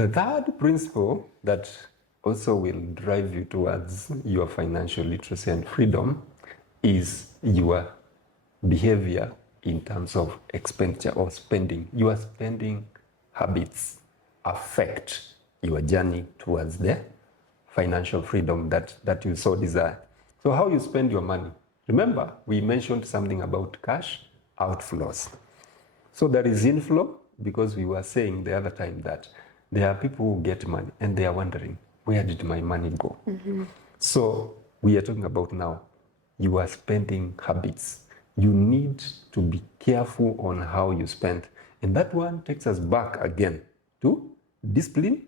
The third principle that also will drive you towards your financial literacy and freedom is your behavior in terms of expenditure or spending. Your spending habits affect your journey towards the financial freedom that you so desire. So how you spend your money. Remember, we mentioned something about cash outflows. So there is inflow, because we were saying the other time that there are people who get money and they are wondering, where did my money go? So we are talking about now your spending habits. You need to be careful on how you spend. And that one takes us back again to discipline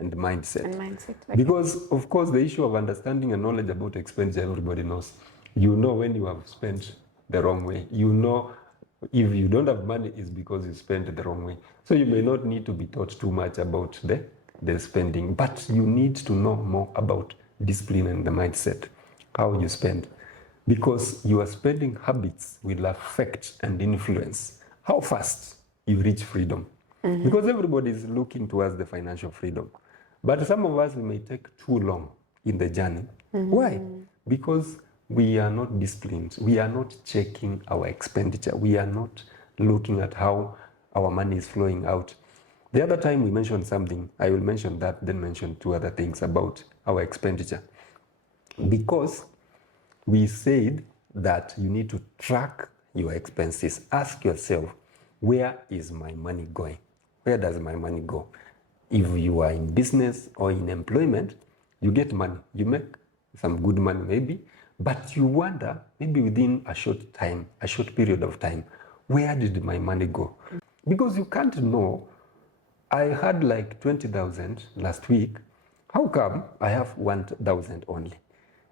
and mindset. Okay. Because, of course, the issue of understanding and knowledge about expenditure, everybody knows. You know when you have spent the wrong way. You know if you don't have money, it's because you spent the wrong way. So you may not need to be taught too much about the spending, but you need to know more about discipline and the mindset, how you spend. Because your spending habits will affect and influence how fast you reach freedom. Because everybody is looking towards the financial freedom. But some of us, we may take too long in the journey. Why? Because we are not disciplined. We are not checking our expenditure. We are not looking at how our money is flowing out. The other time we mentioned something, I will mention that, then mention two other things about our expenditure. Because we said that you need to track your expenses. Ask yourself, where is my money going? Where does my money go? If you are in business or in employment, you get money. You make some good money maybe, but you wonder, maybe within a short time, a short period of time, where did my money go? Because you can't know. I had like 20,000 last week. How come I have 1,000 only?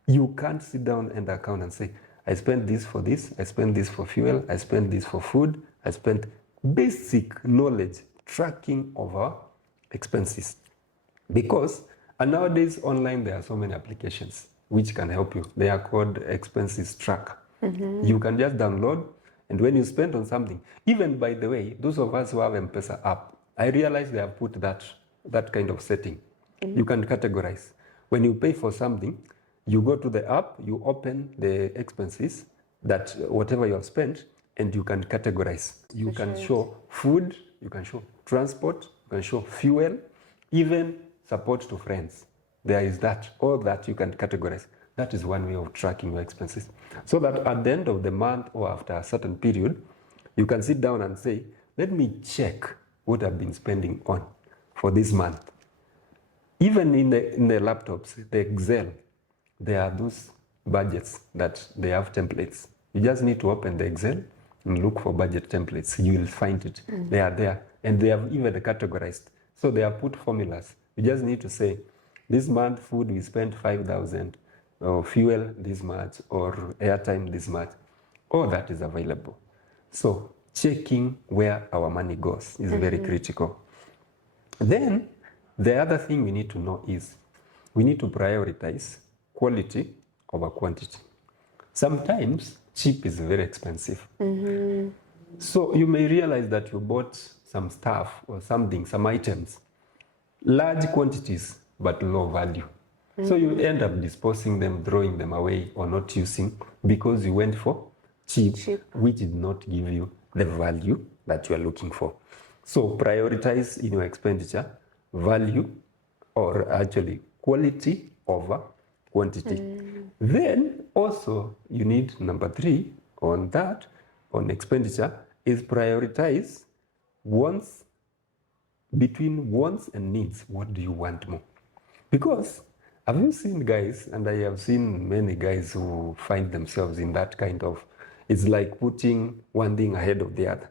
You can't sit down and account and say, I spent this for this, I spent this for fuel, I spent this for food, I spent basic knowledge, tracking of our expenses. Because, and nowadays online there are so many applications which can help you. They are called expenses tracker. You can just download, and when you spend on something, even by the way, those of us who have M-Pesa app, I realize they have put that kind of setting. You can categorize. When you pay for something, you go to the app, you open the expenses, that whatever you have spent, and you can categorize. You can show food, you can show transport, you can show fuel, even support to friends. There is that, all that you can categorize. That is one way of tracking your expenses. So that at the end of the month or after a certain period, you can sit down and say, let me check what I've been spending on for this month. Even in the laptops, the Excel, there are those budgets that they have templates. You just need to open the Excel and look for budget templates. You will find it. They are there. And they have even categorized. So they have put formulas. You just need to say, this month food we spent 5,000, or fuel this much, or airtime this much. All that is available. So checking where our money goes is very critical. Then the other thing we need to know is we need to prioritize quality over quantity. Sometimes cheap is very expensive. So you may realize that you bought some stuff or something, some items, large quantities, but low value. So you end up disposing them, throwing them away, or not using because you went for cheap, which did not give you the value that you are looking for. So prioritize in your expenditure value, or actually quality over quantity. Then also you need number 3 on that, on expenditure, is prioritize wants, between wants and needs. What do you want more? Because have you seen guys, and I have seen many guys who find themselves in that kind of, it's like putting one thing ahead of the other.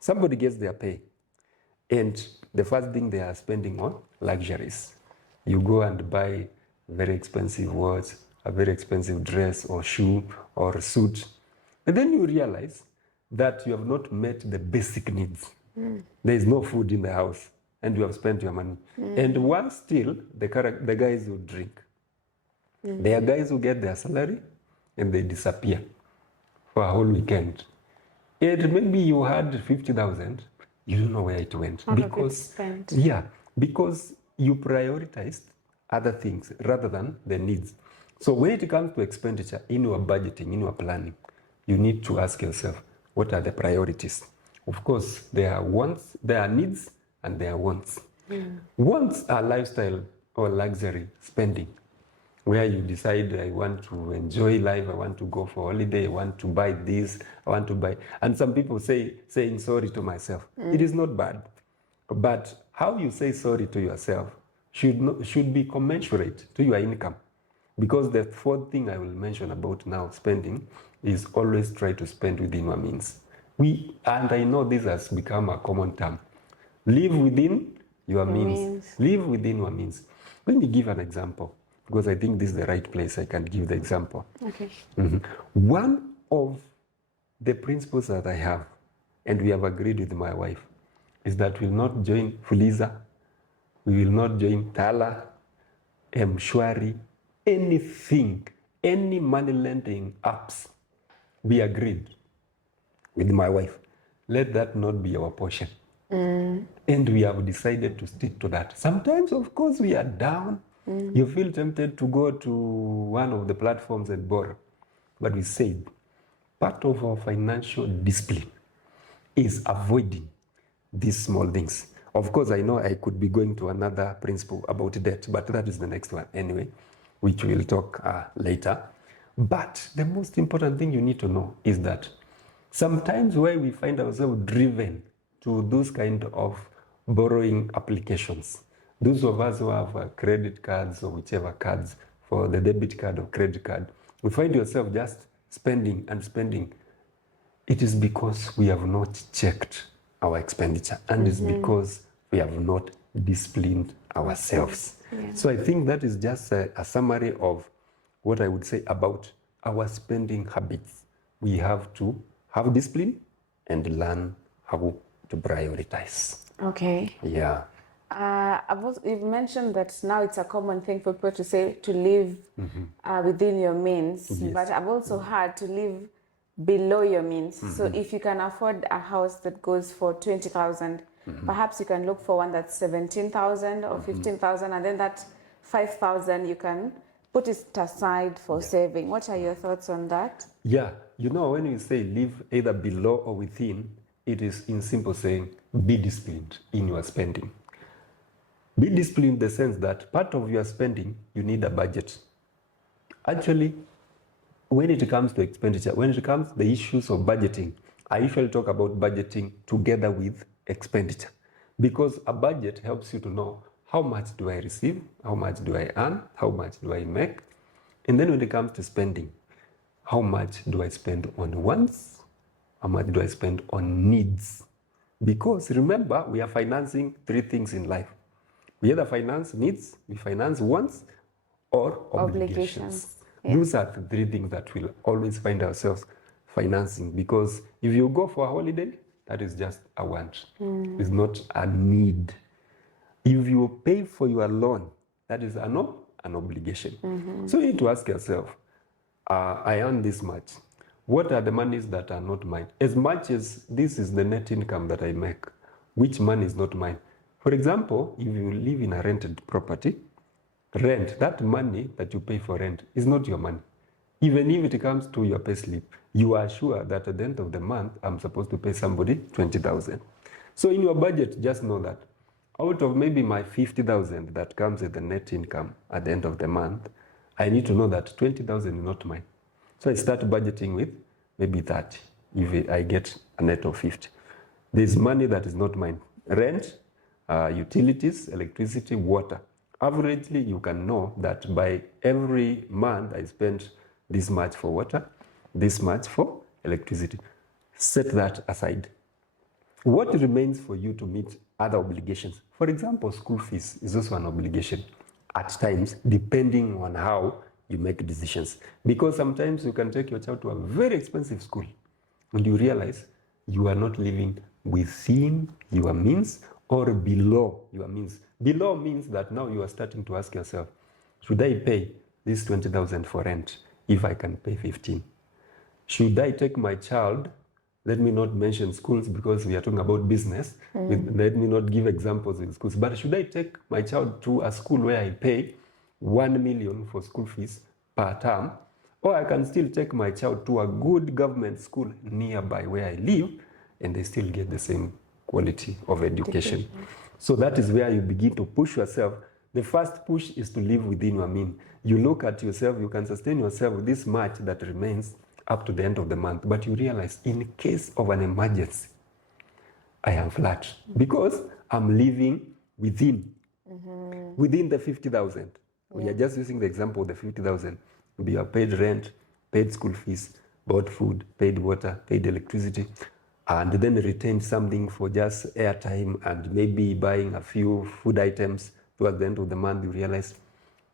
Somebody gets their pay, and the first thing they are spending on luxuries. You go and buy very expensive watch, a very expensive dress or shoe or suit, and then you realize that you have not met the basic needs. There is no food in the house, and you have spent your money. And once still, the guys who drink. There are guys who get their salary and they disappear for a whole weekend. And maybe you had 50,000, you don't know where it went. Because you prioritized other things rather than the needs. So when it comes to expenditure, in your budgeting, in your planning, you need to ask yourself, what are the priorities? Of course, there are wants, there are needs, and there are wants. Wants are lifestyle or luxury spending, where you decide, I want to enjoy life, I want to go for holiday, I want to buy this, I want to buy. And some people saying sorry to myself. It is not bad. But how you say sorry to yourself should be commensurate to your income. Because the fourth thing I will mention about now spending is always try to spend within your means. And I know this has become a common term. Live within your means. Live within your means. Let me give an example, because I think this is the right place I can give the example. Okay. One of the principles that I have, and we have agreed with my wife, is that we will not join Fuliza, we will not join Tala, Mshwari, anything, any money lending apps. We agreed with my wife. Let that not be our portion. And we have decided to stick to that. Sometimes, of course, we are down. You feel tempted to go to one of the platforms and borrow. But we said, part of our financial discipline is avoiding these small things. Of course, I know I could be going to another principle about debt, but that is the next one anyway, which we'll talk later. But the most important thing you need to know is that sometimes where we find ourselves driven to those kind of borrowing applications, those of us who have credit cards or whichever cards, for the debit card or credit card, we find yourself just spending and spending. It is because we have not checked our expenditure, and it's because we have not disciplined ourselves. So I think that is just a summary of what I would say about our spending habits. We have to have discipline and learn how to prioritize. Okay. Yeah. You've mentioned that now it's a common thing for people to say to live within your means, Yes. but I've also heard to live below your means. So if you can afford a house that goes for 20,000, perhaps you can look for one that's 17,000 or 15,000, and then that 5,000 you can put it aside for saving. What are your thoughts on that? Yeah, you know, when you say live either below or within, it is in simple saying, be disciplined in your spending. Be disciplined in the sense that part of your spending, you need a budget. Actually, when it comes to expenditure, when it comes to the issues of budgeting, I usually talk about budgeting together with expenditure, because a budget helps you to know how much do I receive, how much do I earn, how much do I make, and then when it comes to spending, how much do I spend on wants, how much do I spend on needs? Because remember, we are financing three things in life. We either finance needs, we finance wants, or obligations. Yeah. Those are the three things that we'll always find ourselves financing, because if you go for a holiday, that is just a want. It's not a need. If you pay for your loan, that is an obligation. So you need to ask yourself, I earn this much. What are the monies that are not mine? As much as this is the net income that I make, which money is not mine? For example, if you live in a rented property, rent, that money that you pay for rent is not your money. Even if it comes to your pay slip, you are sure that at the end of the month, I'm supposed to pay somebody 20,000. So in your budget, just know that out of maybe my 50,000 that comes as the net income at the end of the month, I need to know that 20,000 is not mine. So I start budgeting with maybe 30 if I get a net of 50. There's money that is not mine. Rent, utilities, electricity, water. Averagely, you can know that by every month I spend this much for water, this much for electricity. Set that aside. What remains for you to meet other obligations? For example, school fees is also an obligation at times, depending on how you make decisions. Because sometimes you can take your child to a very expensive school and you realize you are not living within your means or below your means. Below means that now you are starting to ask yourself, should I pay this 20,000 for rent if I can pay 15? Should I take my child Let me not mention schools because we are talking about business. Let me not give examples in schools. But should I take my child to a school where I pay 1 million for school fees per term? Or I can still take my child to a good government school nearby where I live and they still get the same quality of education. So that is where you begin to push yourself. The first push is to live within your means. You look at yourself, you can sustain yourself with this much that remains up to the end of the month. But you realize in case of an emergency, I am flat because I'm living within the 50,000. We are just using the example of the 50,000. We have paid rent, paid school fees, bought food, paid water, paid electricity, and then retained something for just airtime and maybe buying a few food items towards the end of the month. You realize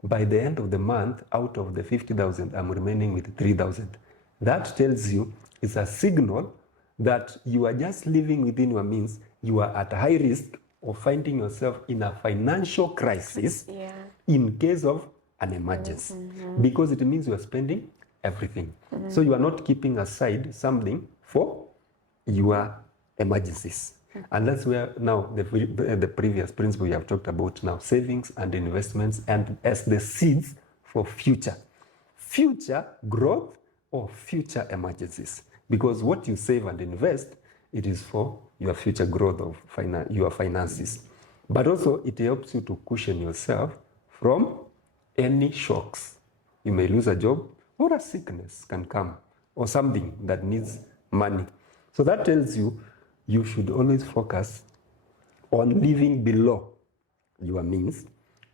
by the end of the month, out of the 50,000, I'm remaining with 3,000. That tells you, it's a signal that you are just living within your means. You are at high risk of finding yourself in a financial crisis in case of an emergency, because it means you are spending everything. So you are not keeping aside something for your emergencies. And that's where now the previous principle we have talked about now, savings and investments, and as the seeds for future growth or future emergencies. Because what you save and invest, it is for your future growth of your finances. But also it helps you to cushion yourself from any shocks. You may lose a job, or a sickness can come, or something that needs money. So that tells you, you should always focus on living below your means,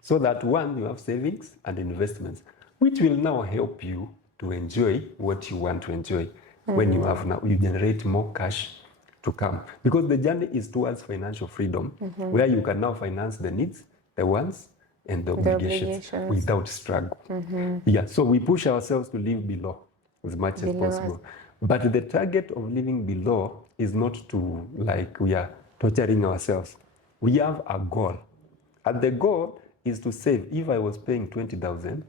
so that one, you have savings and investments, which will now help you to enjoy what you want to enjoy. When you have now, you generate more cash to come. Because the journey is towards financial freedom, where you can now finance the needs, the wants, and the obligations without struggle. Yeah, so we push ourselves to live below as much as possible. But the target of living below is not to, like, we are torturing ourselves. We have a goal. And the goal is to save. If I was paying 20,000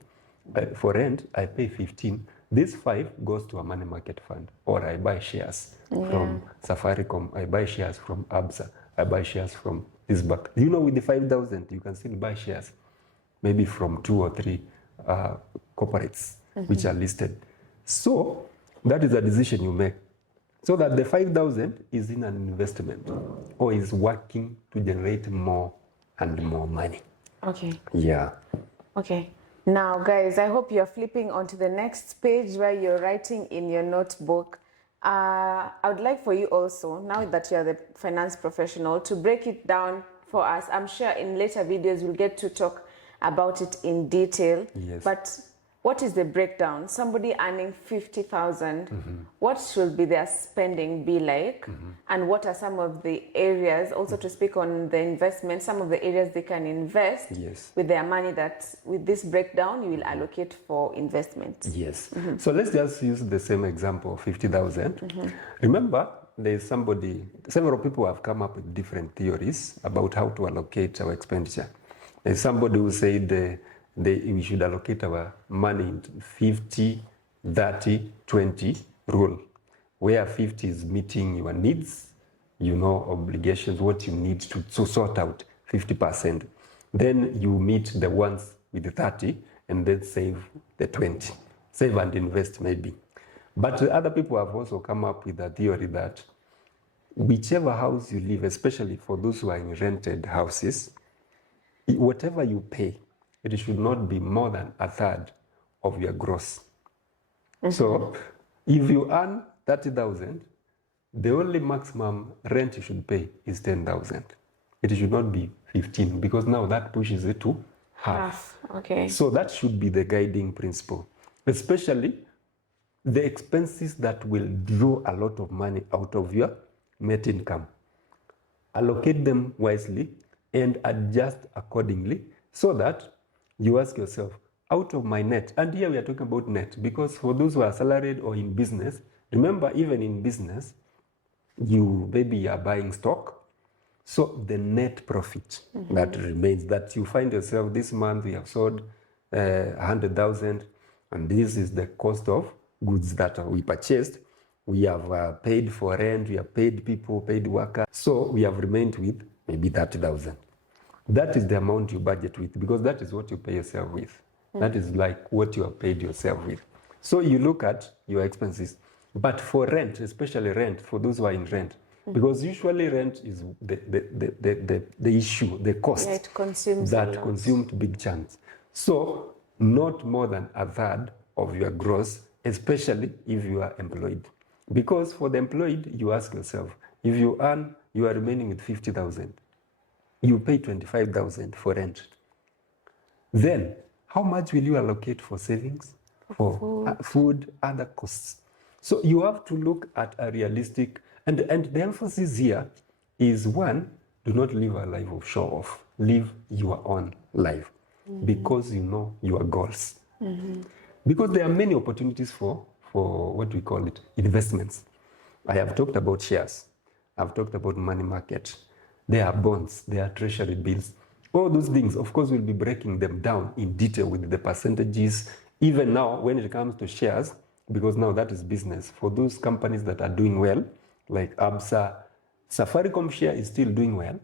for rent, I pay 15. This 5 goes to a money market fund, or I buy shares from Safaricom, I buy shares from Absa, I buy shares from this bank. You know, with the 5,000, you can still buy shares, maybe from 2 or 3 corporates which are listed. So that is a decision you make. So that the 5,000 is in an investment or is working to generate more and more money. Okay. Yeah. Okay. Now, guys, I hope you're flipping onto the next page where you're writing in your notebook. I would like for you also, now that you're the finance professional, to break it down for us. I'm sure in later videos we'll get to talk about it in detail. Yes. But what is the breakdown? Somebody earning 50,000, what should be their spending be like? And what are some of the areas, also to speak on the investment, some of the areas they can invest with their money that, with this breakdown, you will allocate for investment? Yes. So let's just use the same example of 50,000. Remember, there's several people have come up with different theories about how to allocate our expenditure. There's somebody who said we should allocate our money into 50, 30, 20 rule, where 50 is meeting your needs, obligations, what you need to sort out, 50%. Then you meet the ones with the 30 and then save the 20. Save and invest maybe. But other people have also come up with a theory that whichever house you live, especially for those who are in rented houses, whatever you pay, it should not be more than a third of your gross. So if you earn 30,000, the only maximum rent you should pay is 10,000. It should not be 15, because now that pushes it to half. Okay. So that should be the guiding principle, especially the expenses that will draw a lot of money out of your net income. Allocate them wisely and adjust accordingly, so that you ask yourself, out of my net, and here we are talking about net, because for those who are salaried or in business, remember, even in business, you maybe are buying stock, so the net profit that remains, that you find yourself, this month we have sold 100,000, and this is the cost of goods that we purchased. we have paid for rent, we have paid people, paid workers. So we have remained with maybe 30,000. That is the amount you budget with, because that is what you pay yourself with. That is like what you have paid yourself with. So you look at your expenses. But for rent, especially rent, for those who are in rent, because usually rent is the issue, the cost Yeah, it consumes that consumed big chunks. So not more than a third of your gross, especially if you are employed. Because for the employed, you ask yourself, if you earn, you are remaining with 50,000. You pay 25,000 for rent. Then, how much will you allocate for savings, for food, other costs? So you have to look at a realistic, and the emphasis here is one, do not live a life of show off. Live your own life because you know your goals. Because there are many opportunities for what we call it, investments. I have talked about shares. I've talked about money market. There are bonds, there are treasury bills. All those things, of course, we'll be breaking them down in detail with the percentages. Even now, when it comes to shares, because now that is business. For those companies that are doing well, like ABSA, Safaricom share is still doing well,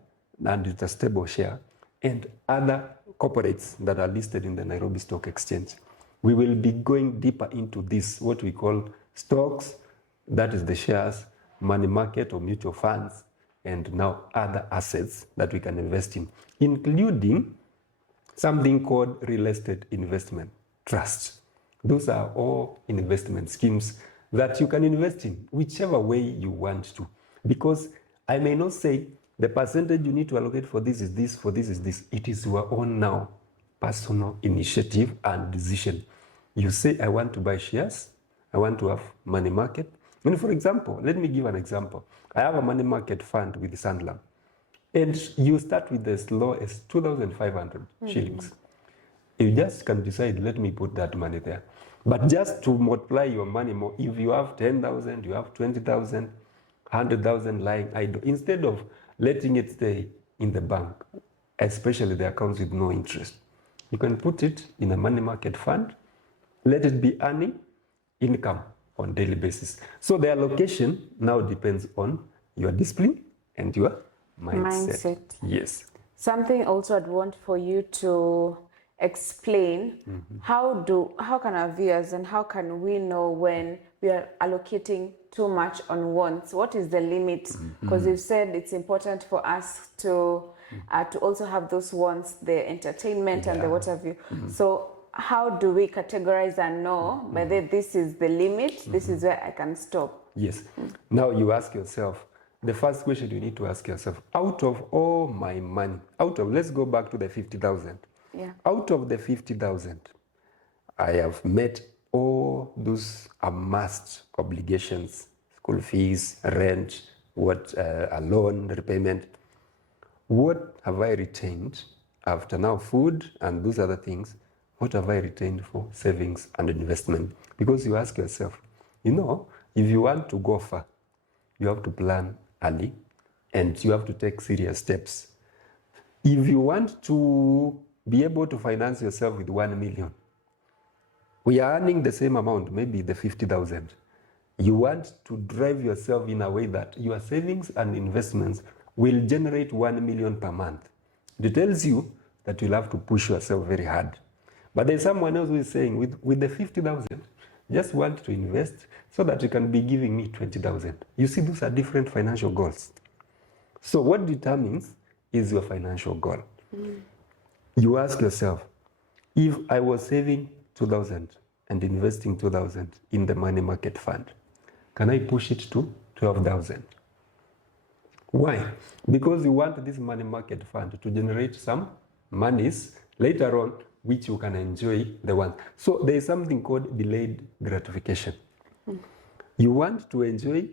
and it's a stable share. And other corporates that are listed in the Nairobi Stock Exchange. We will be going deeper into this, what we call stocks, that is the shares, money market or mutual funds, and now other assets that we can invest in, including something called real estate investment trust. Those are all investment schemes that you can invest in, whichever way you want to. Because I may not say the percentage you need to allocate for this is this, for this is this. It is your own now personal initiative and decision. You say, I want to buy shares, I want to have money market. And for example, let me give an example. I have a money market fund with Sanlam. And you start with as low as 2,500 shillings. You just can decide, let me put that money there. But just to multiply your money more, if you have 10,000, you have 20,000, 100,000 lying idle, instead of letting it stay in the bank, especially the accounts with no interest, you can put it in a money market fund, let it be earning income on daily basis. So the allocation now depends on your discipline and your mindset. Yes. Something also I'd want for you to explain, how can our viewers and how can we know when we are allocating too much on wants? What is the limit? Because you've said it's important for us to also have those wants, the entertainment and the what have you. So how do we categorize and know whether this is the limit, this is where I can stop? Yes. Now you ask yourself, the first question you need to ask yourself, out of all my money, let's go back to the 50,000. Yeah. Out of the 50,000, I have met all those amassed obligations, school fees, rent, a loan repayment. What have I retained after now food and those other things? What have I retained for savings and investment? Because you ask yourself, if you want to go far, you have to plan early and you have to take serious steps. If you want to be able to finance yourself with 1 million, we are earning the same amount, maybe the 50,000. You want to drive yourself in a way that your savings and investments will generate 1 million per month. It tells you that you'll have to push yourself very hard. But there's someone else who is saying, with the 50,000, just want to invest so that you can be giving me 20,000. You see, those are different financial goals. So what determines is your financial goal. You ask yourself, if I was saving 2,000 and investing 2,000 in the money market fund, can I push it to 12,000? Why? Because you want this money market fund to generate some monies later on, which you can enjoy the one. So there is something called delayed gratification. You want to enjoy,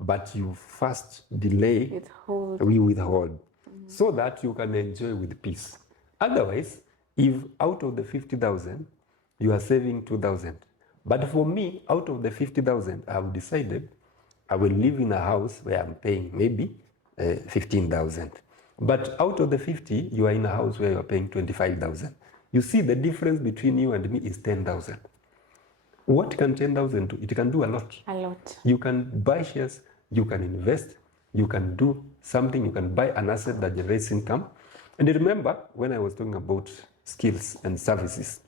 but you first delay, we withhold, so that you can enjoy with peace. Otherwise, if out of the 50,000, you are saving 2,000, but for me, out of the 50,000, I have decided I will live in a house where I'm paying maybe 15,000. But out of the 50, you are in a house where you are paying 25,000. You see, the difference between you and me is 10,000. What can 10,000 do? It can do a lot. A lot. You can buy shares, you can invest, you can do something, you can buy an asset that generates income. And remember, when I was talking about skills and services,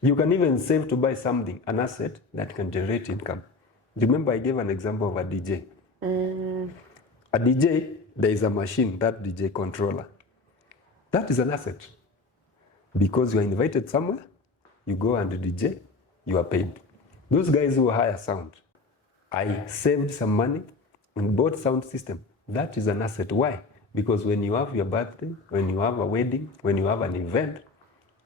you can even save to buy something, an asset that can generate income. Remember, I gave an example of a DJ. A DJ, there is a machine, that DJ controller. That is an asset. Because you are invited somewhere, you go and DJ, you are paid. Those guys who hire sound, I saved some money and bought sound system. That is an asset. Why? Because when you have your birthday, when you have a wedding, when you have an event,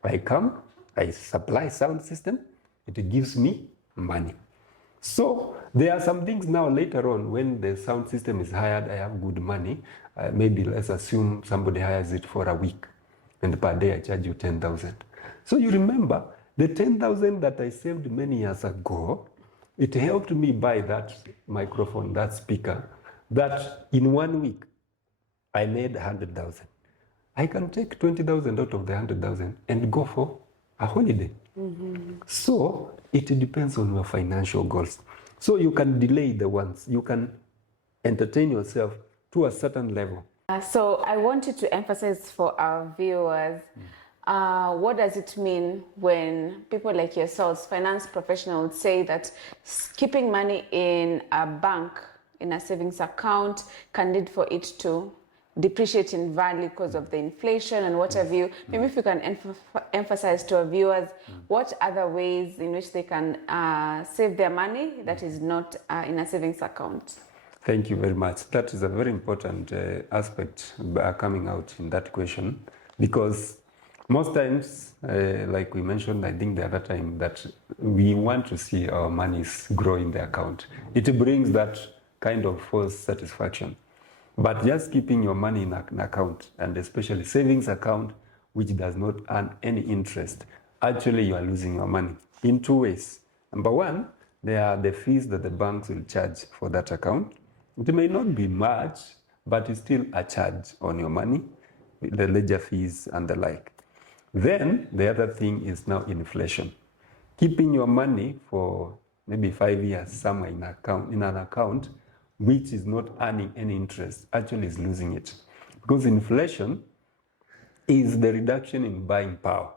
I come, I supply sound system, it gives me money. So there are some things now later on when the sound system is hired, I have good money. Maybe let's assume somebody hires it for a week and per day I charge you 10,000. So you remember the 10,000 that I saved many years ago, it helped me buy that microphone, that speaker, that in 1 week I made 100,000. I can take 20,000 out of the 100,000 and go for a holiday. So it depends on your financial goals. So you can delay the ones, you can entertain yourself to a certain level. So I wanted to emphasize for our viewers, what does it mean when people like yourselves, finance professionals, say that keeping money in a bank, in a savings account, can lead for it to depreciate in value because of the inflation and what have you? Maybe if you can emphasize to our viewers what other ways in which they can save their money that is not in a savings account. Thank you very much. That is a very important aspect coming out in that question, because most times, like we mentioned, I think the other time, that we want to see our monies grow in the account. It brings that kind of false satisfaction. But just keeping your money in an account, and especially savings account, which does not earn any interest, actually you are losing your money in two ways. Number one, there are the fees that the banks will charge for that account. It may not be much, but it's still a charge on your money, the ledger fees and the like. Then the other thing is now inflation. Keeping your money for maybe 5 years somewhere in an account which is not earning any interest, actually is losing it. Because inflation is the reduction in buying power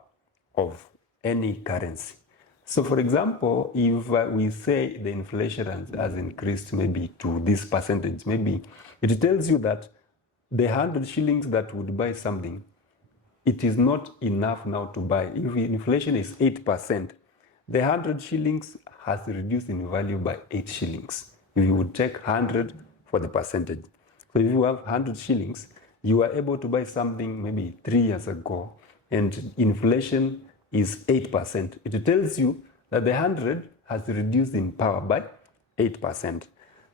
of any currency. So for example, if we say the inflation has increased maybe to this percentage, maybe it tells you that the 100 shillings that would buy something, it is not enough now to buy. If inflation is 8%, the 100 shillings has reduced in value by 8 shillings. If you would take 100 for the percentage. So if you have 100 shillings, you are able to buy something maybe 3 years ago, and inflation is 8%. It tells you that the 100 has reduced in power by 8%.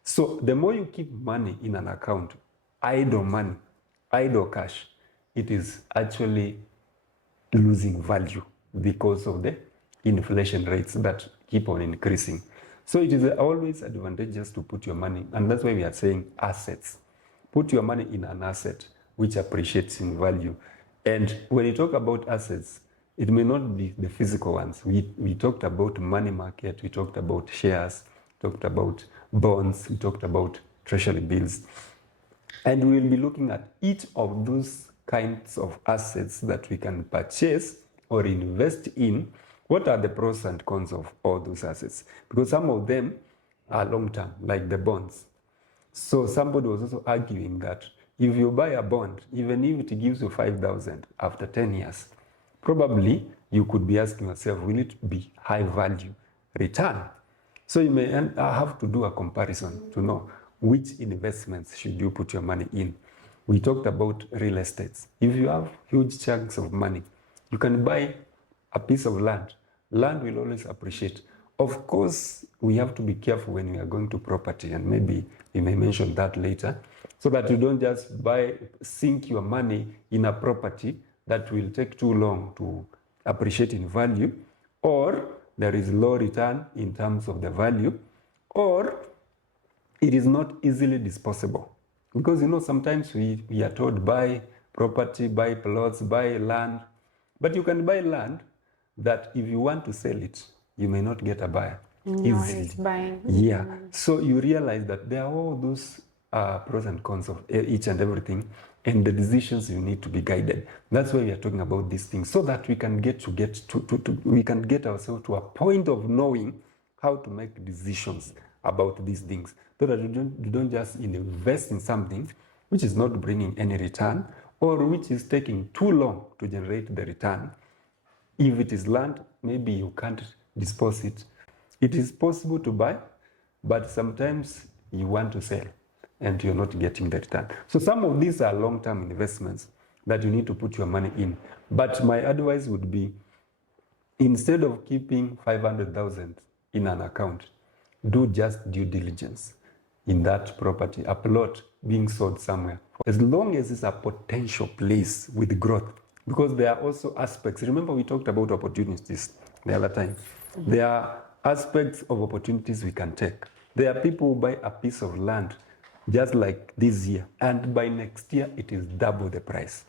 So the more you keep money in an account, idle money, idle cash, it is actually losing value because of the inflation rates that keep on increasing. So it is always advantageous to put your money, and that's why we are saying assets. Put your money in an asset which appreciates in value. And when you talk about assets, it may not be the physical ones. We talked about money market, we talked about shares, we talked about bonds, we talked about treasury bills. And we will be looking at each of those kinds of assets that we can purchase or invest in. What are the pros and cons of all those assets? Because some of them are long-term, like the bonds. So somebody was also arguing that if you buy a bond, even if it gives you 5,000 after 10 years, probably you could be asking yourself, will it be high value return? So you may have to do a comparison to know which investments should you put your money in. We talked about real estate. If you have huge chunks of money, you can buy a piece of land. Land will always appreciate. Of course, we have to be careful when we are going to property, and maybe we may mention that later, so that you don't just sink your money in a property that will take too long to appreciate in value, or there is low return in terms of the value, or it is not easily disposable. Because sometimes we are told buy property, buy plots, buy land, but you can buy land that if you want to sell it, you may not get a buyer. easily. It's buying. Yeah. So you realize that there are all those pros and cons of each and everything, and the decisions you need to be guided. That's why we are talking about these things, so that we can we can get ourselves to a point of knowing how to make decisions about these things, so that you don't just invest in something which is not bringing any return, or which is taking too long to generate the return. If it is land, maybe you can't dispose it. It is possible to buy, but sometimes you want to sell and you're not getting the return. So some of these are long-term investments that you need to put your money in. But my advice would be, instead of keeping 500,000 in an account, do just due diligence in that property, a plot being sold somewhere. As long as it's a potential place with growth, because there are also aspects. Remember, we talked about opportunities the other time. There are aspects of opportunities we can take. There are people who buy a piece of land just like this year, and by next year it is double the price.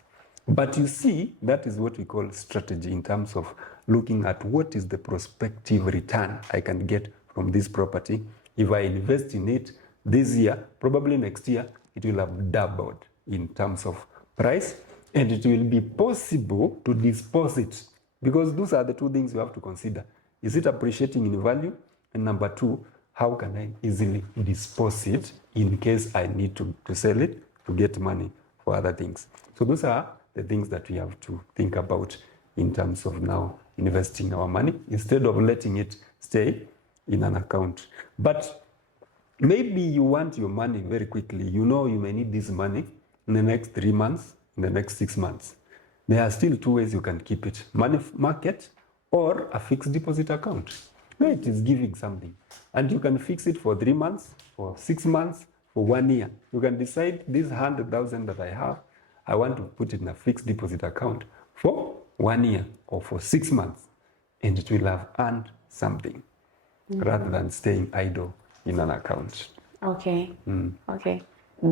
But you see, that is what we call strategy in terms of looking at what is the prospective return I can get from this property. If I invest in it this year, probably next year, it will have doubled in terms of price, and it will be possible to dispose it, because those are the two things you have to consider. Is it appreciating in value? And number two, how can I easily dispose it in case I need to sell it to get money for other things? So those are the things that we have to think about in terms of now investing our money, instead of letting it stay in an account. But maybe you want your money very quickly. You know you may need this money in the next 3 months, in the next 6 months. There are still two ways you can keep it: money market or a fixed deposit account, where it is giving something. And you can fix it for 3 months, for 6 months, for 1 year. You can decide, this 100,000 that I have, I want to put it in a fixed deposit account for 1 year or for 6 months, and it will have earned something, rather than staying idle in an account. Okay. Okay.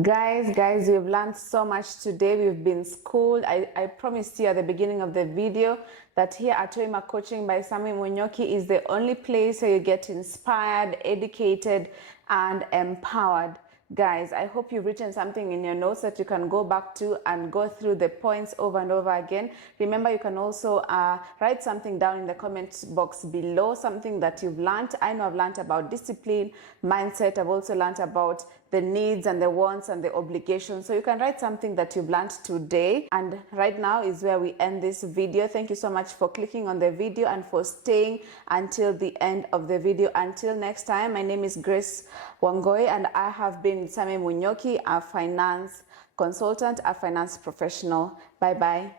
Guys, we've learned so much today. We've been schooled. I promised you at the beginning of the video that here at Toima Coaching by Sami Munyoki is the only place where you get inspired, educated, and empowered. Guys, I hope you've written something in your notes that you can go back to and go through the points over and over again. Remember, you can also write something down in the comment box below, something that you've learned. I know I've learned about discipline, mindset. I've also learned about the needs and the wants and the obligations. So you can write something that you've learned today. And right now is where we end this video. Thank you so much for clicking on the video and for staying until the end of the video. Until next time, my name is Grace Wangoi, and I have been with Sami Munyoki, a finance consultant, a finance professional. Bye-bye.